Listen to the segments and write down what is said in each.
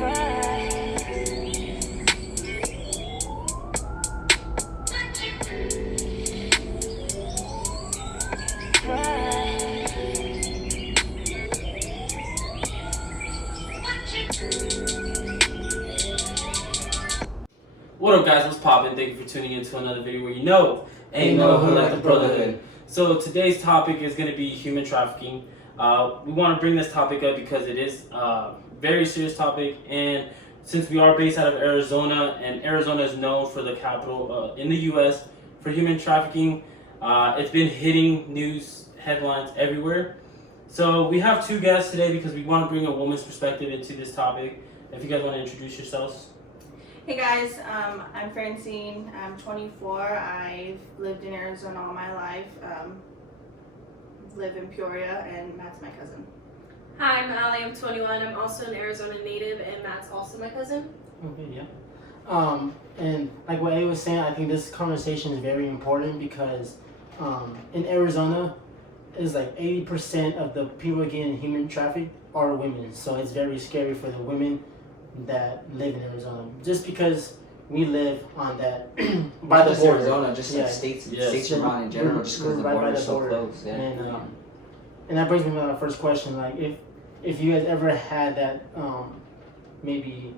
What up, guys? What's poppin'? Thank you for tuning in to another video where ain't no hood like the Brothahood. So today's topic is going to be human trafficking. We want to bring this topic up because it is a very serious topic, and since we are based out of Arizona, and Arizona is known for the capital in the U.S. for human trafficking, it's been hitting news headlines everywhere. So we have two guests today because we want to bring a woman's perspective into this topic. If you guys want to introduce yourselves. Hey guys, I'm Francine. I'm 24. I've lived in Arizona all my life. Live in Peoria, and Matt's my cousin. Hi, I'm Allie. I'm 21. I'm also an Arizona native, and Matt's also my cousin. Okay, yeah. And like what A was saying, I think this conversation is very important because in Arizona, it's like 80% of the people getting human trafficked are women. So it's very scary for the women that live in Arizona, just because we live on that by the border. Arizona, just like states around in general, just because the border is so close. Yeah. And that brings me to my first question: like, if you guys ever had that maybe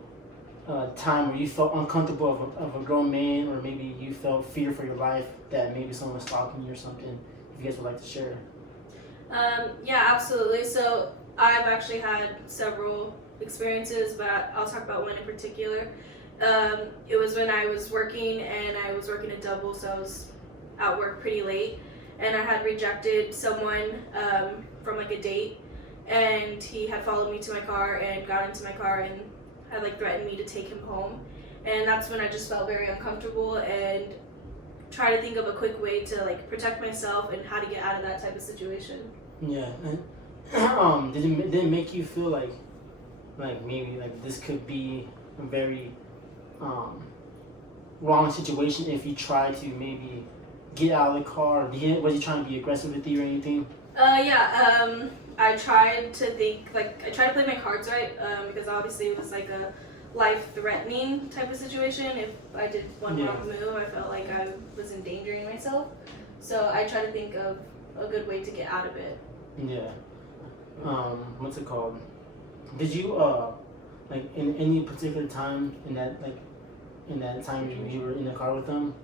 time where you felt uncomfortable of a grown man, or maybe you felt fear for your life that maybe someone was stalking you or something, if you guys would like to share. Yeah, absolutely. So I've actually had several experiences, but I'll talk about one in particular. It was when I was working, and I was working a double, so I was at work pretty late, and I had rejected someone from like a date, and he had followed me to my car and got into my car and had like threatened me to take him home, and that's when I just felt very uncomfortable and try to think of a quick way to like protect myself and how to get out of that type of situation. Yeah. And did it make you feel like maybe like this could be a very wrong situation if you try to maybe get out of the car? Was he trying to be aggressive with you or anything? I tried to think, like, I tried to play my cards right, because obviously it was like a life-threatening type of situation. If I did one wrong move, I felt like I was endangering myself. So I tried to think of a good way to get out of it. Yeah. What's it called? Did you like in any particular time in that time you were in the car with them,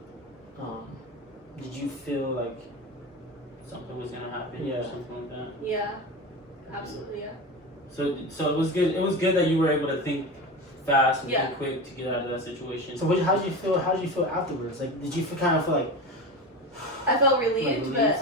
did you feel like Something was gonna happen, or something like that. Yeah, absolutely, yeah. So it was good. It was good that you were able to think fast and think quick to get out of that situation. So how did you feel? How did you feel afterwards? Like, did you kind of feel like? I felt relieved, but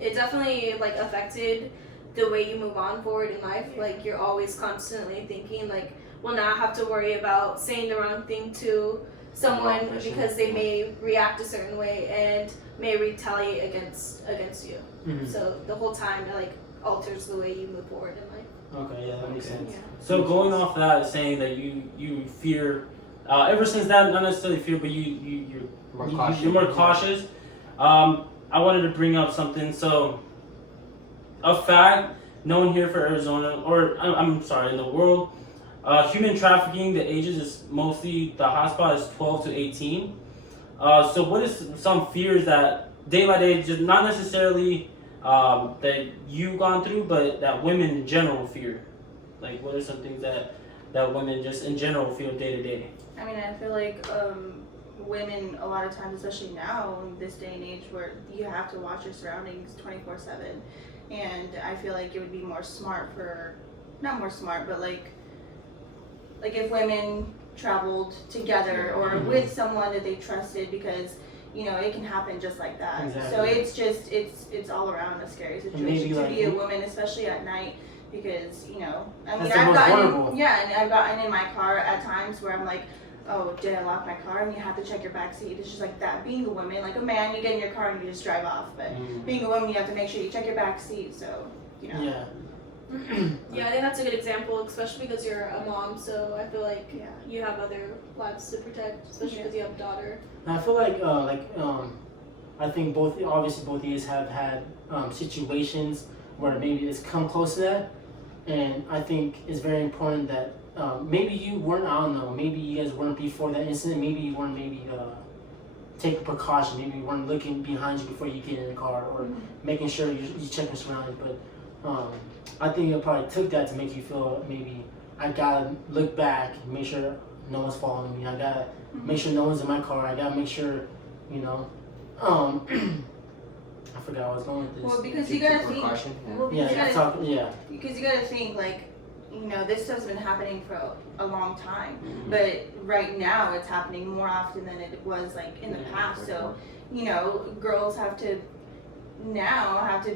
it definitely like affected the way you move on forward in life. Like, you're always constantly thinking like, well, now I have to worry about saying the wrong thing to someone because they may react a certain way and may retaliate against you. Mm-hmm. So the whole time it like alters the way you move forward in life. Okay, yeah, that makes sense. Yeah. So going off that, saying that you fear, ever since that, not necessarily fear, but you're more cautious. I wanted to bring up something. So a fact known here for Arizona, or I'm sorry, in the world, human trafficking, the ages is mostly, the hotspot is 12 to 18. So what is some fears that day by day, just not necessarily that you've gone through, but that women in general fear? Like, what are some things that women just in general feel day to day? I mean, I feel like women a lot of times, especially now in this day and age where you have to watch your surroundings 24/7, and I feel like it would be more smart not more smart, but like if women traveled together or with someone that they trusted, because it can happen just like that. Exactly. So it's just it's all around a scary situation to be a woman, especially at night, because I've gotten in my car at times where I'm like, oh, did I lock my car? And you have to check your back seat. It's just like that. Being a woman, like a man, you get in your car and you just drive off, but being a woman, you have to make sure you check your back seat. So Yeah. Yeah, I think that's a good example, especially because you're a mom, so I feel like you have other lives to protect, especially because you have a daughter. I feel like I think both of you guys have had situations where maybe it's come close to that, and I think it's very important that maybe you weren't. I don't know. Maybe you guys weren't before that incident. Maybe you weren't. Maybe taking precaution. Maybe you weren't looking behind you before you get in the car, or making sure you check your surroundings. But I think it probably took that to make you feel maybe I gotta look back, make sure no one's following me. I gotta make sure no one's in my car. I gotta make sure, you know. I forgot where I was going with this. Well, because you gotta think. Precaution, Well, Yeah, because you gotta think like, you know, this stuff's been happening for a long time, but right now it's happening more often than it was like in the past. So, you know, girls have to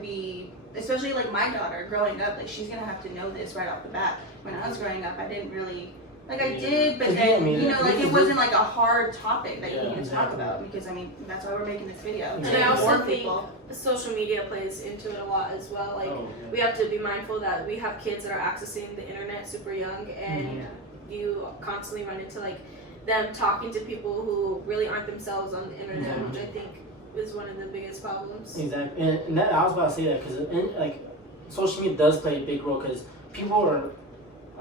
be, especially like my daughter growing up, like she's gonna have to know this right off the bat. When I was growing up, I didn't really. Like I did, but then, you know, like it wasn't like a hard topic that you need to talk about, because I mean, that's why we're making this video. And I also think social media plays into it a lot as well. Like we have to be mindful that we have kids that are accessing the internet super young, and you constantly run into like them talking to people who really aren't themselves on the internet, which I think is one of the biggest problems. Exactly, and that, I was about to say that because like social media does play a big role, because people are.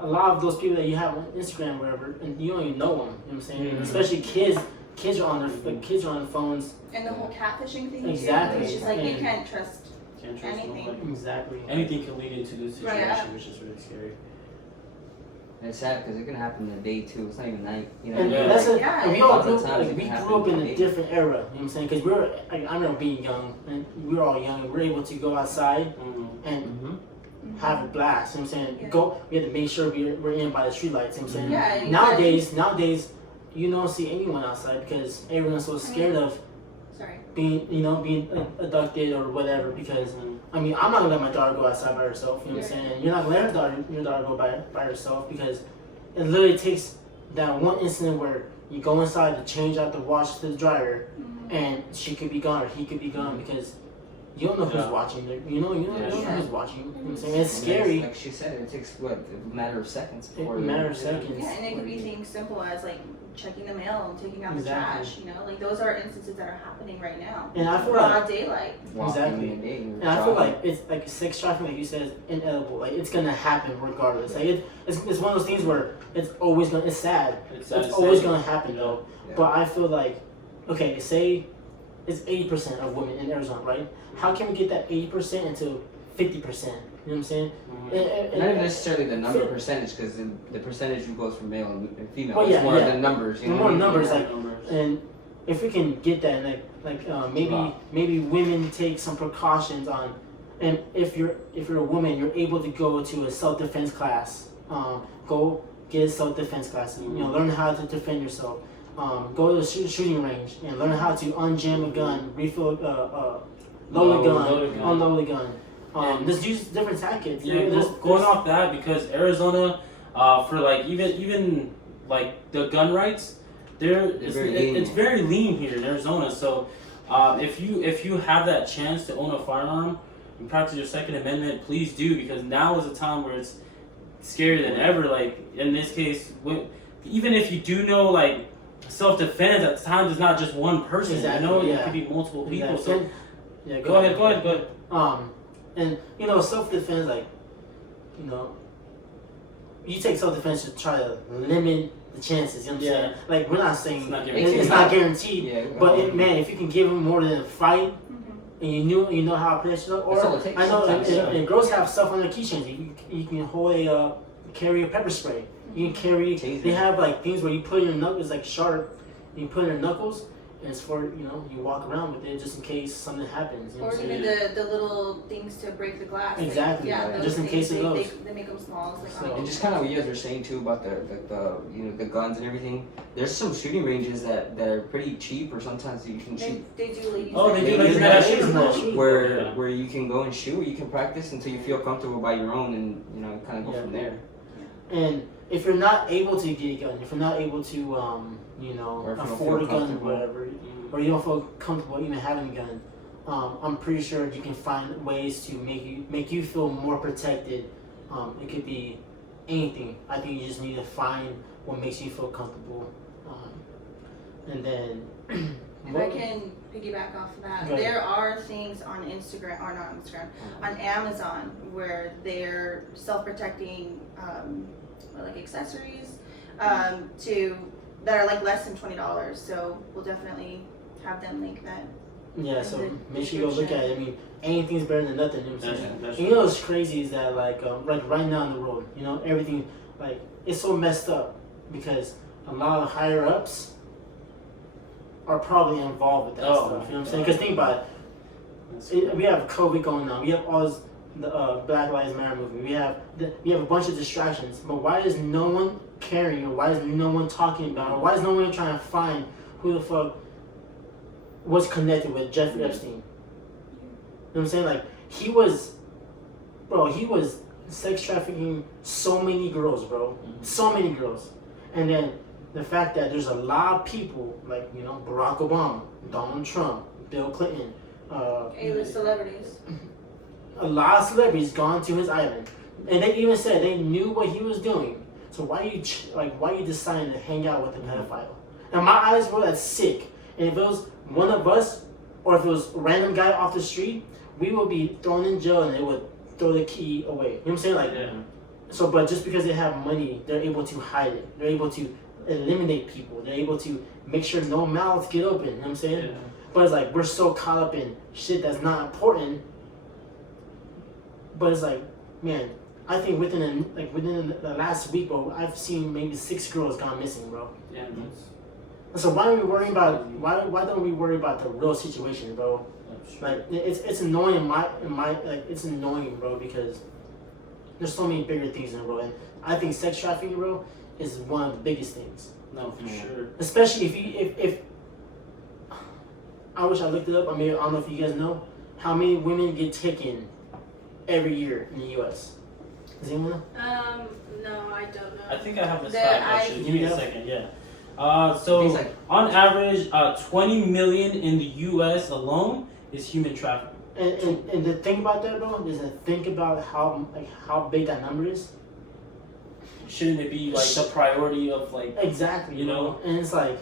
A lot of those people that you have on Instagram, wherever, and you don't even know them. You know what I'm saying? Especially kids. Kids are on their phones. And the whole catfishing thing. Exactly. It's just like you can't trust anything. Nobody. Exactly. Anything can lead into this situation, Right. which is really scary. And it's sad because it can happen in the day too. It's not even night. You know. And Yeah. that's Yeah. we all Lots grew, of times like, it we can grew up in happen a different era. You know what I'm saying? Because we were, like, I remember being young, and we were all young, and we were able to go outside and have a blast. You know what I'm saying? Yeah. We had to make sure we're in by the street lights. You know what I'm saying? Yeah, and Nowadays, you don't see anyone outside because everyone's so scared of being abducted or whatever. Because I mean, I'm not gonna let my daughter go outside by herself. You know what I'm saying? You're not gonna let your daughter go by herself, because it literally takes that one incident where you go inside to change out the watch to the driver, and she could be gone or he could be gone, because you don't know who's watching. You don't know who's watching. You know what I'm saying? It's scary. Like she said, it takes a matter of seconds. Yeah, and it could be things simple as like checking the mail and taking out the trash. You know, like those are instances that are happening right now. And I feel broad daylight. And I feel like it's like sex trafficking, like you said, is inevitable. Like it's gonna happen regardless. Like it's one of those things where it's always gonna. It's sad. It's always gonna happen though. Yeah. But I feel like, okay, say it's 80% of women in Arizona, right? How can we get that 80% into 50%? You know what I'm saying? Not even necessarily the number percentage, because the percentage goes from male and female. Oh, it's more the numbers. You know more numbers, and if we can get that, maybe women take some precautions on, and if you're a woman, you're able to go to a self-defense class. Go get a self-defense class. You know, learn how to defend yourself. Go to the shooting range and learn how to unjam a gun, refill, load a gun, unload a gun. Just use different tactics. Yeah, going off that, because Arizona, for like even like the gun rights, it's very lean here in Arizona. So if you have that chance to own a firearm and practice your Second Amendment, please do, because now is a time where it's scarier than ever. Like in this case, even if you do know like self-defense, at times it's not just one person. Exactly, I know it could be multiple people. So go ahead. And you know, self-defense, like, you know, you take self-defense to try to limit the chances. You know what I'm saying? Like, we're not saying it's not guaranteed, but if you can give them more than a fight, and you know how to protect yourself, or I know and girls have stuff on their keychains. You can hold carry a pepper spray. You can carry. They have like things where you put your knuckles, like sharp. You put in your knuckles, and it's for, you know, you walk around with it just in case something happens. You know or even the little things to break the glass. Exactly. Like, just in case of those. They make them small. And just kind of what you guys were saying too about the guns and everything. There's some shooting ranges that are pretty cheap, or sometimes you can shoot. They do ladies. Oh, they do where you can go and shoot. You can practice until you feel comfortable by your own, and you know, kind of go from there. And if you're not able to get a gun, if you're not able to, you know, afford a gun or whatever, or you don't feel comfortable even having a gun, I'm pretty sure you can find ways to make you feel more protected. It could be anything. I think you just need to find what makes you feel comfortable, and then. If I can piggyback off of that, there are things on Instagram, or not Instagram, on Amazon where they're self-protecting or like accessories, to that are like less than $20. So we'll definitely have them link that. Yeah, so the make sure you go look at it. I mean, anything's better than nothing. You know what I'm saying? That's And you know what's crazy is that like right now in the world, you know, everything like it's so messed up because a lot of higher ups are probably involved with that stuff. You know what I'm saying? Because think about it, we have COVID going on. We have all this, the Black Lives Matter movement. We have a bunch of distractions. But why is no one caring, or why is no one talking about, it, or why is no one trying to find who the fuck was connected with Jeffrey Epstein? You know what I'm saying? Like he was sex trafficking so many girls, bro. So many girls. And then the fact that there's a lot of people like, you know, Barack Obama, Donald Trump, Bill Clinton, A-list celebrities. a lot of celebrities gone to his island, and they even said they knew what he was doing. So why you deciding to hang out with a pedophile? In my eyes, bro, that's sick. And if it was one of us, or if it was a random guy off the street, we would be thrown in jail and they would throw the key away. You know what I'm saying? Like, Yeah. so, but just because they have money, they're able to hide it. They're able to eliminate people. They're able to make sure no mouths get open. You know what I'm saying? Yeah. But it's like we're so caught up in shit that's not important. But it's like, man, I think within the last week, bro, I've seen maybe 6 girls gone missing, bro. Yeah. So why are we worrying about why don't we worry about the real situation, bro? Like it's annoying in my like it's annoying, bro, because there's so many bigger things in the world, and I think sex trafficking, bro, is one of the biggest things. No, for sure. Especially if I wish I looked it up. I mean, I don't know if you guys know how many women get taken every year in the U.S. Does anyone know? No, I don't know. I think I have a That slide. I- Actually, give me a second. Yeah. So It's like- on average, 20 million in the U.S. alone is human trafficking. And the thing about that, bro, is to think about how big that number is. Shouldn't it be like the priority of like? Exactly, You know? and it's like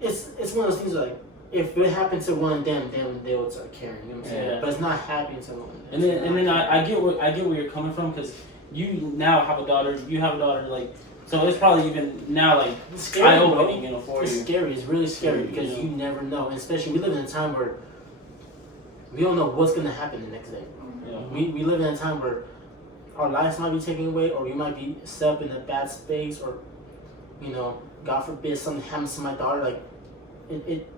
it's one of those things like if it happened to one of them, then they would start caring. You know what I'm saying? Yeah. But it's not happening to one. And then I get where you're coming from, because you now have a daughter. You have a daughter, like, so it's probably even now like It's scary, eye bro. opening, you know, for It's you. scary. It's really scary because Yeah. you never know, and especially we live in a time where we don't know what's gonna happen the next day. Yeah. We live in a time where our lives might be taken away, or we might be set up in a bad space, or you know, God forbid something happens to my daughter. Like it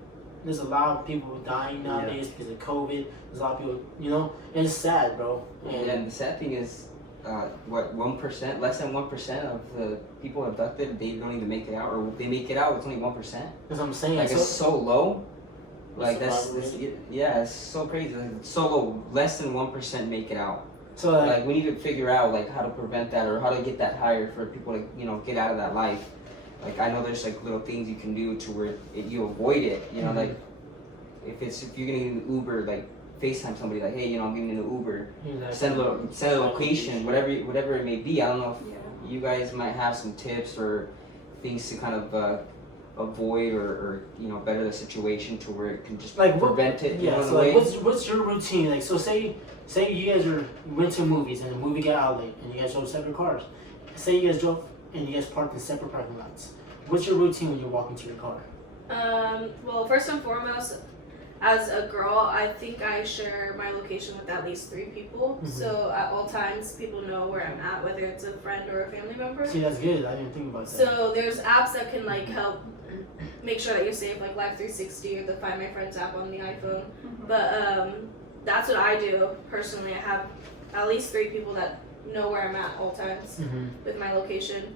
there's a lot of people dying nowadays because of COVID. There's a lot of people, you know, and it's sad, bro. And the sad thing is, 1%, less than 1% of the people abducted, they don't even make it out, or they make it out, it's only 1%. That's what I'm saying. Like, So- it's so low. Like, What's the yeah, it's so crazy. Like, it's so low. Less than 1% make it out. so Like, we need to figure out, like, how to prevent that, or how to get that higher for people to, you know, get out of that life. Like, I know there's, like, little things you can do to where you avoid it, you know, Mhm. like, if you're getting an Uber, like, FaceTime somebody, like, hey, you know, I'm getting an Uber, send a location, whatever it may be. I don't know if Yeah. you guys might have some tips or things to kind of avoid or you know, better the situation to where it can just like prevent it. You Yeah. know, in So a like, way. what's your routine? Like, so say you guys went to movies and the movie got out late and you guys drove separate cars. Say you guys drove and you guys parked in separate parking lots. What's your routine when you're walking to your car? Well, first and foremost, as a girl, I think I share my location with at least 3 people. Mhm. So at all times, people know where I'm at, whether it's a friend or a family member. See, that's good. I didn't think about that. So there's apps that can like help make sure that you're safe, like Live 360 or the Find My Friends app on the iPhone. But that's what I do personally. I have at least 3 people that know where I'm at all times Mhm. with my location.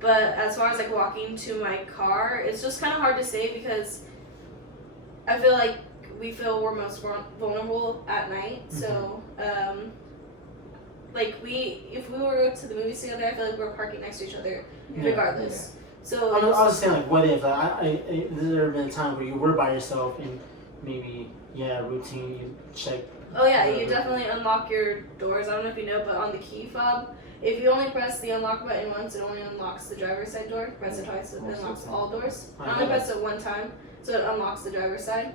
But as far as like walking to my car, it's just kind of hard to say because I feel like we feel we're most vulnerable at night. So like if we were to the movies together, I feel like we're parking next to each other Yeah. regardless. So I was saying, like, what if? Has there been a time where you were by yourself and maybe, routine, you check? oh yeah, you definitely unlock your doors. I don't know if you know, but on the key fob, if you only press the unlock button once, it only unlocks the driver's side door. Press it twice, it unlocks all doors. I only press it one time, so it unlocks the driver's side.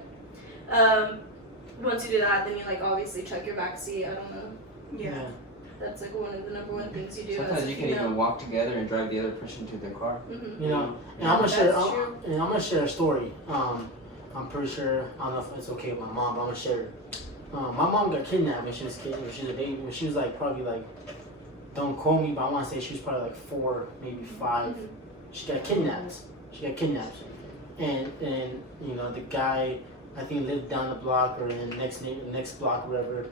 Once you do that, then you like obviously check your back seat. I don't know. Yeah. That's like one of the number one things you do. Sometimes as a you can female. even walk together and drive the other person to their car. Mhm. You know, and I'm gonna share. That's true. And I'm gonna share a story. I'm pretty sure. I don't know if it's okay with my mom, but I'm gonna share it. My mom got kidnapped when she was a kid. When she was a baby. When she was like probably like, don't quote me, but I want to say she was probably like 4, maybe 5. Mhm. She got kidnapped. And you know the guy I think lived down the block or in the next block or whatever.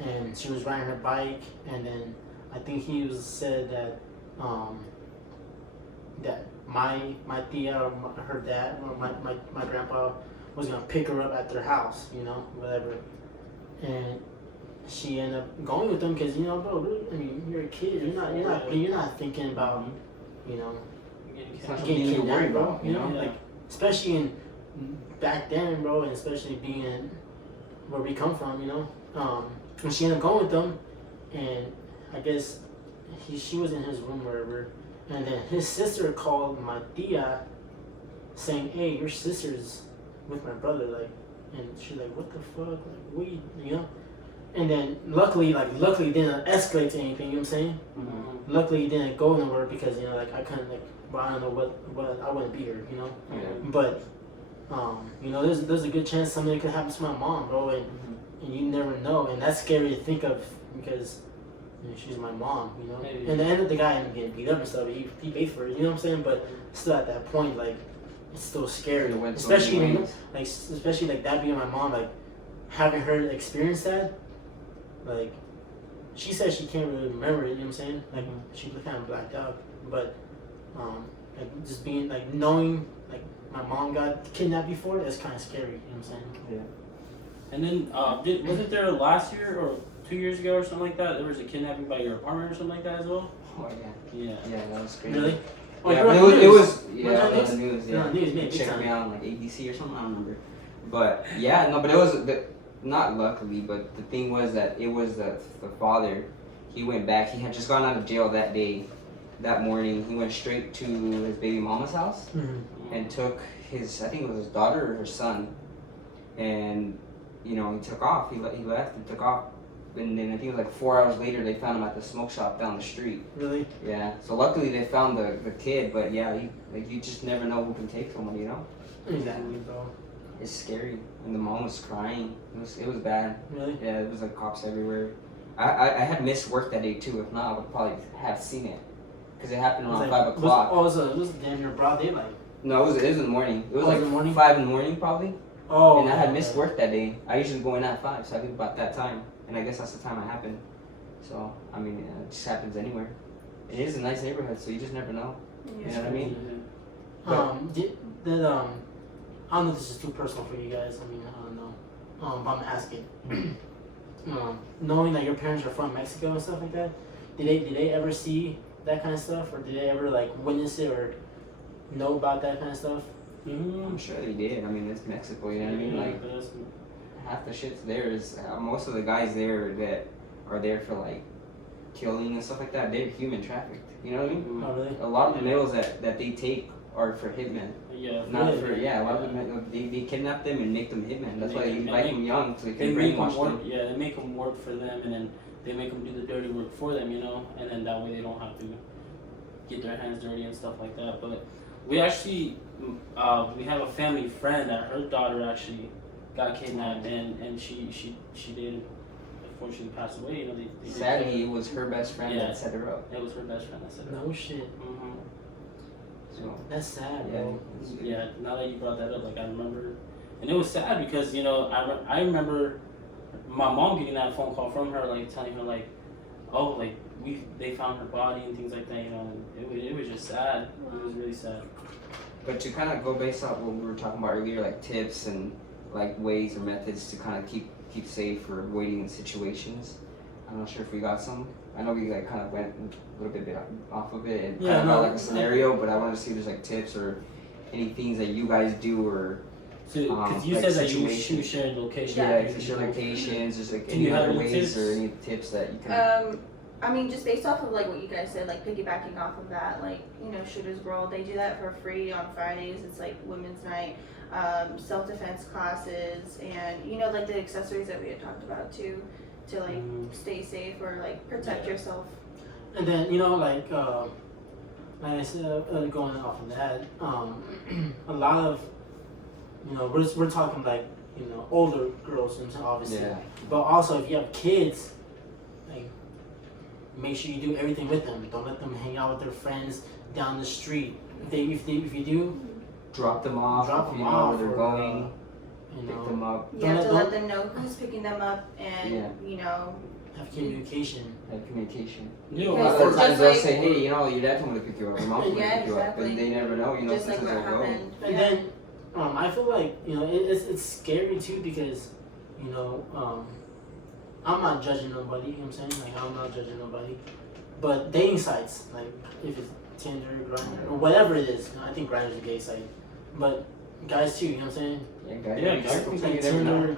And she was riding her bike, and then I think he said that that my tia or her dad or my grandpa was gonna pick her up at their house, you know, whatever. And she ended up going with them because you know, bro, I mean, you're a kid. You're not thinking about, you know, It's not getting something to worry kidnapped, bro. about. You know, Yeah. like especially in back then, bro, and especially being where we come from, you know. And she ended up going with them, and I guess she was in his room or whatever, and then his sister called my tia, saying, "Hey, your sister's with my brother," like, and she's like, "What the fuck? Like, you know?" And then luckily it didn't escalate to anything. You know what I'm saying? Mhm. Luckily it didn't go nowhere because you know, like I couldn't like, well, I don't know what I wouldn't be here, you know. Yeah. But you know, there's a good chance something could happen to my mom, bro, and you never know, and that's scary to think of because you know, she's my mom, you know. Maybe. And the end of the guy ended up getting beat up and stuff. He paid for it, you know what I'm saying? But still, at that point, like, it's still scary, It went so many especially ways. like especially like that being my mom, like having her experience that, like. She said she can't really remember it, you know what I'm saying? Like, she kind of blacked out. But, like, just being, like, knowing, like, my mom got kidnapped before, that's kind of scary, you know what I'm saying? Yeah. And then wasn't there last year or 2 years ago or something like that? There was a kidnapping by your apartment or something like that as well. Oh yeah. Yeah. Yeah, that was crazy. Really? Oh, Yeah, you're but on the it was news. You're yeah, on it was the on the news. You're Yeah. on the news, man, big Check time. me out on like ABC or something. I don't remember. But yeah, no, but it was not luckily, but the thing was that it was the father. He went back. He had just gotten out of jail that day, that morning. He went straight to his baby mama's house Mm-hmm. and took his, I think it was his daughter or her son, and you know he took off. He left and took off. And then I think it was like 4 hours later they found him at the smoke shop down the street. Really? Yeah. So luckily they found the kid, but yeah, you just never know who can take someone, you know. Exactly, bro. It's scary. And the mom was crying. It was bad. Really? Yeah, it was like cops everywhere. I had missed work that day too. If not, I would probably have seen it. Because it happened around 5 o'clock. It was damn near broad daylight. No, it was in the morning. It was Oh, like in the morning? 5 in the morning probably. Oh. And I had okay. missed work that day. I usually go in at 5, so I think about that time. And I guess that's the time it happened. So, I mean, it just happens anywhere. It is a nice neighborhood, so you just never know. You know what I mean? I don't know if this is too personal for you guys. I mean, I don't know. But I'm asking. Knowing that your parents are from Mexico and stuff like that, did they ever see that kind of stuff, or did they ever like witness it or know about that kind of stuff? I'm sure they did. I mean, it's Mexico, you know what I mean? Like, half the shit's there is most of the guys there that are there for like killing and stuff like that, they're human trafficked. You know what I mean? Oh, really? A lot of the males that they take are for hitmen. Yeah. Not Really? for a lot of them they kidnap them and make them hitmen. That's why they Make- like them young so they They can make them brainwash work. them. Yeah, they make them work for them, and then they make them do the dirty work for them. You know, and then that way they don't have to get their hands dirty and stuff like that. But we actually we have a family friend that her daughter actually got kidnapped, and she did unfortunately pass away. You know, they did Sadly, kill it was her best friend Yeah. that set her up. her. It was her best friend that said No shit. Mm-hmm. So That's sad, yeah, bro. Yeah, now that you brought that up, like I remember, and it was sad because you know I remember my mom getting that phone call from her, like telling her like, oh, like they found her body and things like that, you know, and it was just sad. It was really sad. But to kind of go based off what we were talking about earlier, like tips and like ways or methods to kind of keep safe or avoiding situations. I'm not sure if we got some. I know we like kind of went a little bit off of it and kind of got like a scenario, but I wanted to see if there's like tips or any things that you guys do or So, because you like said that you situations. share locations. if you share locations, just like Do any you have other any ways tips? or any tips that you can. I mean, just based off of like what you guys said, like piggybacking off of that, like, you know, Shooters World, they do that for free on Fridays. It's like women's night, self-defense classes, and you know, like the accessories that we had talked about too. to like stay safe or like protect yourself. And then like I said, going off of that, a lot of we're talking like older girls, obviously, Yeah. but also if you have kids, like make sure you do everything with them. Don't let them hang out with their friends down the street. If you do, Drop them off. drop if them you know off. where they're or, going. Pick them up. You have to Don't- let them know who's picking them up and have communication. Have communication. You A know, Because lot of it's times just they'll like- say, hey, your dad told me to pick you up, your mom told me to Yeah, pick you up, exactly. but they never know, just like sometimes what they'll go. happened. And Yeah. then I feel like it's scary too because I'm not judging nobody. You know what I'm saying? Like I'm not judging nobody, but dating sites like if it's Tinder, Grindr, or whatever it is. I think Grindr is a gay site, but guys too. You know what I'm saying? Yeah, guys, Yeah, you guys sometimes Like you never know. Tinder,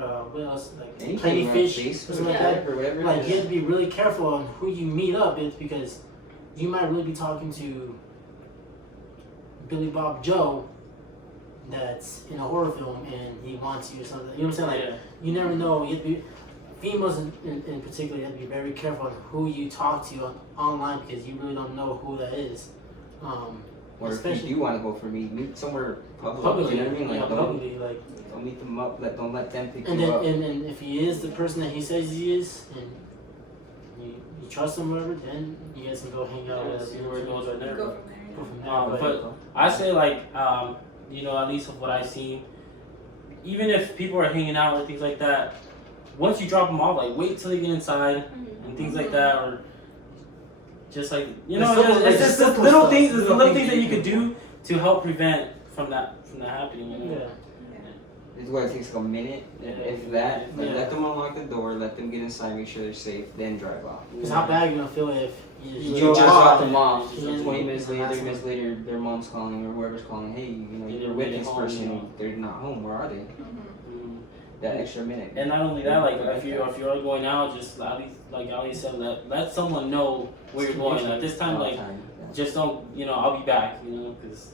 Grindr, what else? Like Anything, Plenty like Fish, Facebook, something like that. or whatever it Like is. you have to be really careful on who you meet up with because you might really be talking to Billy Bob Joe that's in a horror film and he wants you or something. You know what I'm saying? Like yeah. you never know. You have to be, females in particular, you have to be very careful on who you talk to online because you really don't know who that is. Or if especially- you do want to go for meet somewhere public. Publicly, You know what I mean? Like yeah, don't publicly, like, meet them up. Don't let them pick and you then up. and if he is the person that he says he is, and you trust him, whatever, then you guys can go hang out. Yeah, with see where it goes right there. Go from there. Go from there. But I say like at least of what I've seen, even if people are hanging out or things like that, once you drop them off, like wait till they get inside and things like that, or just like it's just the little things, the little things that you could do to help prevent from that happening. Yeah. It's what it takes like a minute, Yeah. if that. Like, Yeah. let them unlock the door, let them get inside, make sure they're safe, then drive off. Because how bad are you gonna feel if you You just just drop them off. Yeah. 20 minutes later, 30 Yeah. minutes later, their mom's calling or whoever's calling. Hey, Yeah, you're with they're this home, person. They're not home. Where are they? Mhm. That extra minute. And not only that, like if you are going out, just at least like Ali said, let someone know where you're going. At this time, All the like time, yeah. just don't I'll be back, because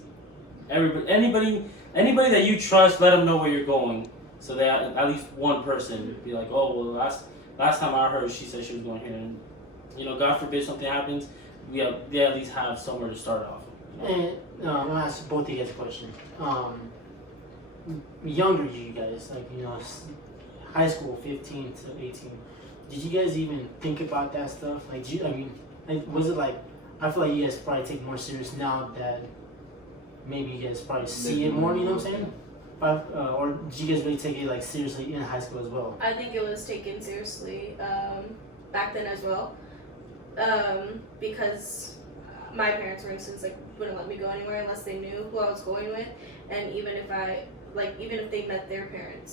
anybody that you trust, let them know where you're going, so that at least one person be like, oh well, last time I heard she said she was going here, and God forbid something happens, they at least have somewhere to start off. And I'm gonna ask both of you guys a question. Younger you guys, like high school, 15 to 18. Did you guys even think about that stuff? Like, was it like? I feel like you guys probably take it more serious now that maybe you guys probably see it more. You know what I'm saying? Or did you guys really take it like seriously in high school as well? I think it was taken seriously back then as well, because my parents, for instance, like wouldn't let me go anywhere unless they knew who I was going with, and even if they met their parents.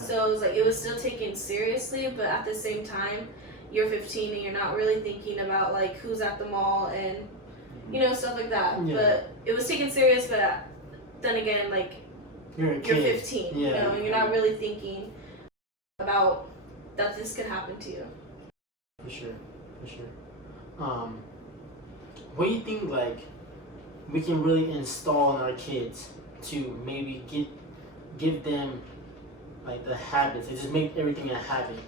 So it was like it was still taken seriously, but at the same time, you're 15 and you're not really thinking about like who's at the mall and stuff like that. Yeah. But it was taken serious, but then again, like You're a you're kid. 15, Yeah. and you're not really thinking about that this could happen to you. For sure. What do you think like we can really install in our kids to maybe give them like the habits? They just make everything a habit.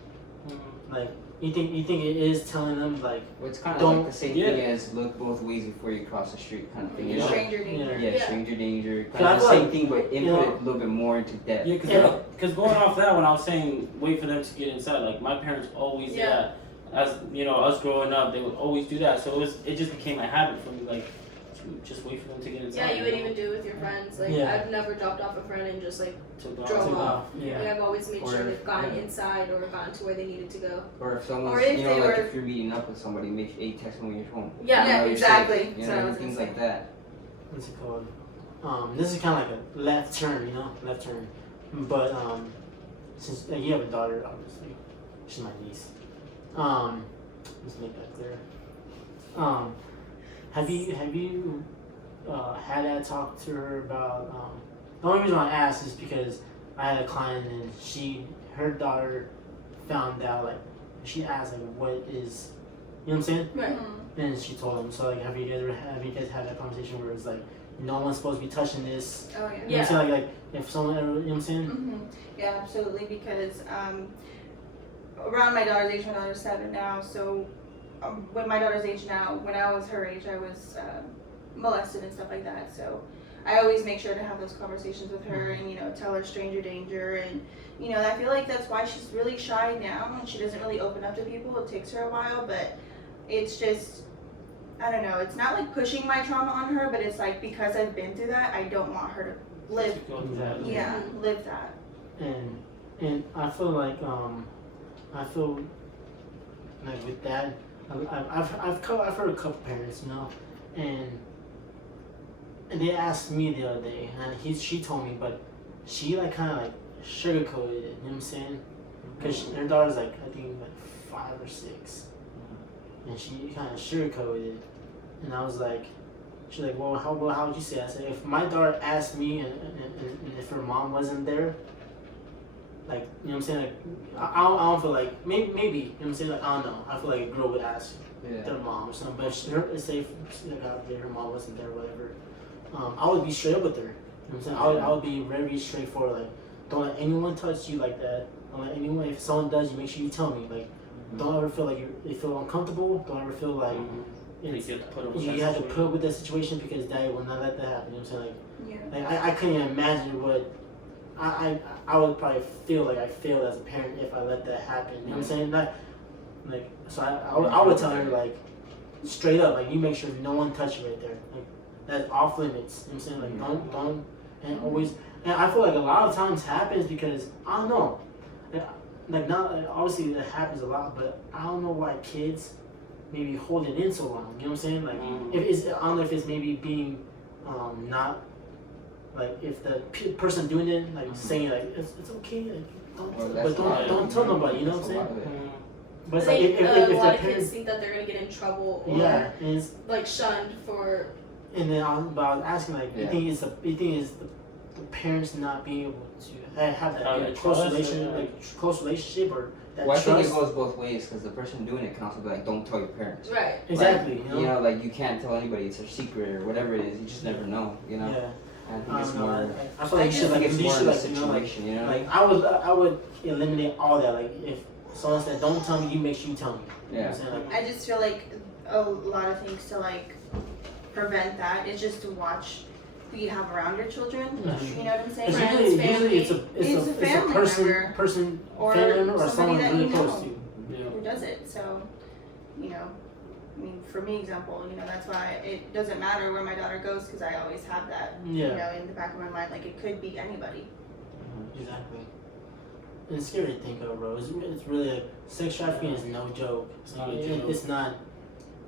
Like you think it is telling them like Well, it's kind of Don't- like the same thing as look both ways before you cross the street kind of thing. Yeah. Stranger danger. Yeah, Yeah. stranger danger. Yeah, Kind I of the feel same like, thing, but input it a little bit more into depth. Yeah, Yeah. because going off that, when I was saying wait for them to get inside, like my parents always did Yeah. that. As us growing up, they would always do that. So it just became a habit for me, like to just wait for them to get inside. Yeah, you would even do it with your friends. Like Yeah. I've never dropped off a friend and just like Took drove off. off. Yeah. Like, I've always made Or sure if- they've gotten yeah. inside or gotten to where they needed to go. Or if someone's, Or if like they were- if you're meeting up with somebody, make sure, hey, text me when you're home. Yeah, Yeah, you're exactly. safe, That's what I was things gonna like that. what's it called? This is kind of like a left turn, left turn. But since you have a daughter, obviously, she's my niece. Let's make that clear. Have you had that talk to her about? The only reason I asked is because I had a client and her daughter found out, like she asked like what is, you know what I'm saying? Right. And she told him. So like, have you guys had that conversation where it's like no one's supposed to be touching this? Oh yeah. You know what I'm saying? Like if someone ever, you know what I'm saying? Yeah, absolutely. Because around my daughter's age. My daughter's 7 now, so when my daughter's age now, when I was her age, I was molested and stuff like that. So I always make sure to have those conversations with her and, tell her stranger danger. And, I feel like that's why she's really shy now and she doesn't really open up to people. It takes her a while, but it's just, I don't know. It's not like pushing my trauma on her, but it's like because I've been through that, I don't want her to live. Exactly. Yeah, live that. And I feel like with that, I've heard a couple parents, and they asked me the other day, and she told me, but she like kind of like sugarcoated it. You know what I'm saying? Because her daughter's like I think like 5 or 6, and she kind of sugarcoated it, and I was like, she's like, well, how would you say that? I said, if my daughter asked me, and if her mom wasn't there. Like, you know what I'm saying? Like, I don't feel like, maybe, you know what I'm saying? Like, I don't know. I feel like a girl would ask their mom or something. But if say her mom wasn't there or whatever, I would be straight up with her. You know what I'm saying? I would be very straightforward. Like, don't let anyone touch you like that. Don't let anyone, if someone does, you make sure you tell me. Like, don't ever feel like you feel uncomfortable. Don't ever feel like you have to put up with that situation because Daddy will not let that happen. You know what I'm saying? Like I couldn't even imagine what I would probably feel like I failed as a parent if I let that happen. You know what I'm saying? Not like so. I would tell her like straight up, like you make sure no one touch you right there. Like that's off limits. You know what I'm saying? Like don't and always. And I feel like a lot of times happens because I don't know. Like not obviously that happens a lot, but I don't know why kids maybe hold it in so long. You know what I'm saying? Like if it's I don't know if it's maybe being not. Like if the person doing it, like saying like it's okay, like, don't tell nobody. You know what I'm saying? But it's like if a lot the of kids parents think that they're gonna get in trouble or and it's, like shunned for. And then I was asking like, you think it's the parents not being able to have that close relationship or that well, I trust? think it goes both ways because the person doing it can also be like, don't tell your parents. Right. Exactly. Like, like you can't tell anybody it's a secret or whatever it is. You just never know. Yeah. I think it's more. I feel like you should like it's more like situation, like I would eliminate all that. Like if someone said don't tell me, you make sure you tell me. You know what I'm saying? Like, I just feel like a lot of things to like prevent that is just to watch who you have around your children. Mm-hmm. You know what I'm saying? Usually it's a family person, or family member or someone that really you close know to you. who does it. So, I mean, for me, example, that's why it doesn't matter where my daughter goes because I always have that, in the back of my mind. Like, it could be anybody. Exactly. And it's scary to think of, bro. It's really, like, sex trafficking is no joke. It's not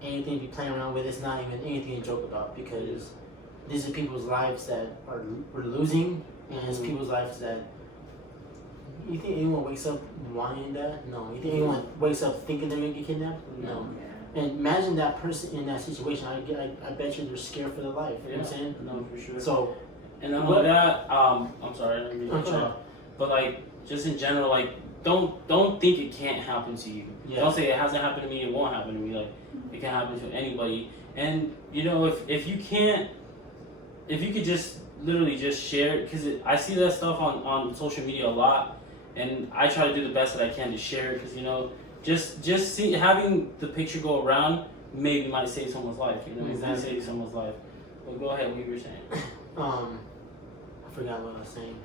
anything to be playing around with. It's not even anything to joke about because these are people's lives that we're losing, and it's people's lives that. You think anyone wakes up wanting that? No. You think anyone wakes up thinking they're gonna get kidnapped? No. Yeah. And imagine that person in that situation. I bet you they're scared for their life. You know what I'm saying? No, for sure. So, and not only that, I'm sorry, I didn't mean to cut you off. But like, just in general, like, don't think it can't happen to you. Yeah. Don't say it hasn't happened to me, it won't happen to me. Like, it can happen to anybody. And if you could just literally just share it, because I see that stuff on social media a lot, and I try to do the best that I can to share it, because just having the picture go around maybe might save someone's life. It might save someone's life. But go ahead, what you were saying. I forgot what I was saying.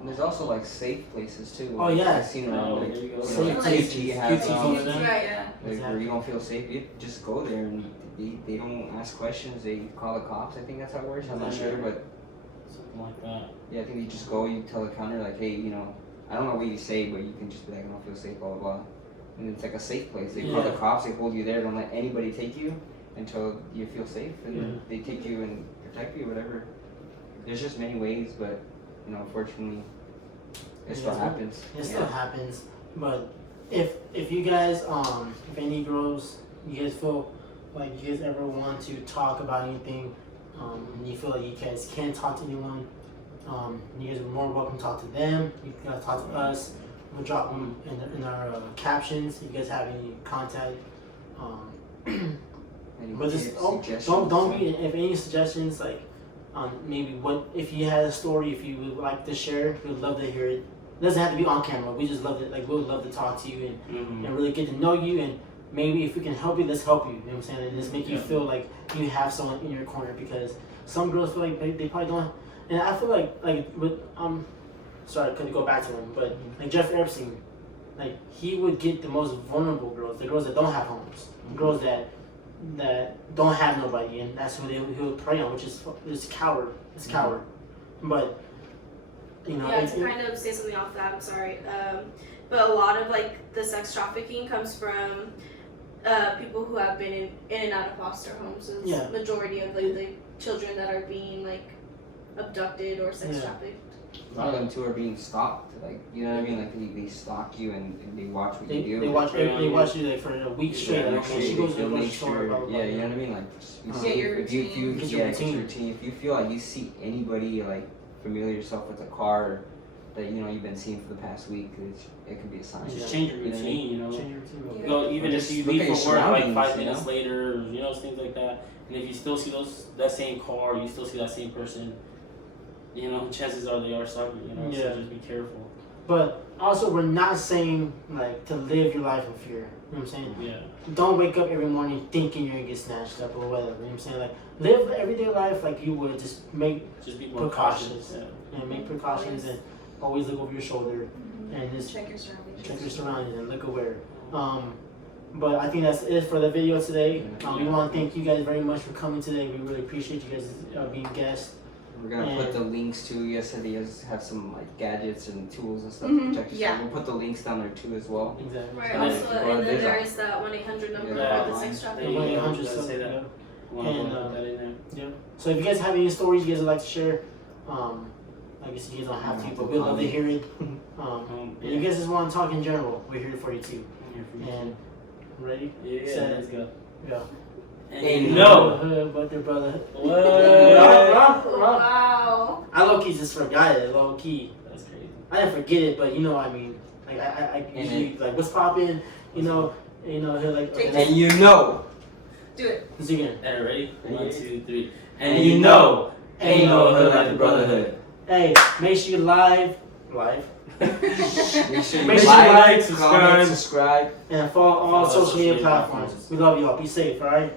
And there's also like safe places too. Oh yeah, I've seen around like safe QT has Right. like where you don't feel safe, you just go there and they don't ask questions. They call the cops. I think that's how it works. I'm not sure, but something like that. Yeah, I think you just go. You tell the counter like, hey, I don't know what you say, but you can just be like, I don't feel safe, blah blah blah. And it's like a safe place. They call the cops. They hold you there. Don't let anybody take you until you feel safe, and they take you and protect you, whatever. There's just many ways, but unfortunately, it still happens. It still happens. But if you guys, if any girls, you guys feel like you guys ever want to talk about anything, and you feel like you guys can't talk to anyone, you guys are more welcome to talk to them. You can talk to us. We'll drop them in our captions. If you guys have any contact. But just don't be if any suggestions like maybe what if you had a story if you would like to share, we'd love to hear it. It doesn't have to be on camera. We just love it. Like we would love to talk to you and really get to know you, and maybe if we can help you, let's help you. You know what I'm saying? And just make you feel like you have someone in your corner, because some girls feel like they probably don't. And I feel like with sorry, I couldn't go back to him, but like Jeff Epstein, like he would get the most vulnerable girls, the girls that don't have homes, the girls that don't have nobody, and that's who he would prey on, which is coward. It's coward. But you know, yeah, to kind of say something off that, I'm sorry. But a lot of like the sex trafficking comes from people who have been in and out of foster homes. So it's majority of like the children that are being like abducted or sex trafficked. A lot of them too are being stalked. Like, you know what I mean? Like they stalk you and they watch what you do. They watch you like for a week straight. Like, she goes to the grocery store. Blah, blah, blah. Yeah, you know what I mean? Like, Get your routine. Get your routine. If you feel like you see anybody like familiar yourself with a car that you know you've been seeing for the past week, it could be a sign. Just change your routine, you know. Change your routine. You know, even if you look at leave your for work like surroundings, 5 minutes later, you know, things like that. And if you still see that same car, you still see that same person, you know, chances are they are stalking, you know. So just be careful. But also, we're not saying like to live your life in fear. You know what I'm saying? Yeah. Don't wake up every morning thinking you're gonna get snatched up or whatever. You know what I'm saying? Like live everyday life like you would. Just be more cautious. Yeah. And make precautions and always look over your shoulder and just check your surroundings. Check your surroundings and look aware. But I think that's it for the video today. We want to thank you guys very much for coming today. We really appreciate you guys being guests. We're gonna put the links to. You said you guys have some like gadgets and tools and stuff to protect yourself. Yeah. We'll put the links down there too as well. Exactly. Right. Also, and then there is that 1-800 number for the sex trafficking. 1-800 stuff. Say that. So if you guys have any stories you guys would like to share, I guess you guys don't have to, but we'd love to hear it. And you guys just want to talk in general, we're here for you too. And ready? Yeah, let's go. Yeah. And you know, but their brother. Wow. I low key just forgot it. Low key. That's crazy. I didn't forget it, but you know what I mean. Like I usually like what's poppin'. You know. He'll like. And you know. Do it. Let's do it again. Hey, ready? 1, 2, 3. And you know, ain't no hood like the Brotherhood. Hey, make sure you live. Make sure you like, subscribe, comment, and and follow all Follow social media platforms. We love y'all. Be safe, alright?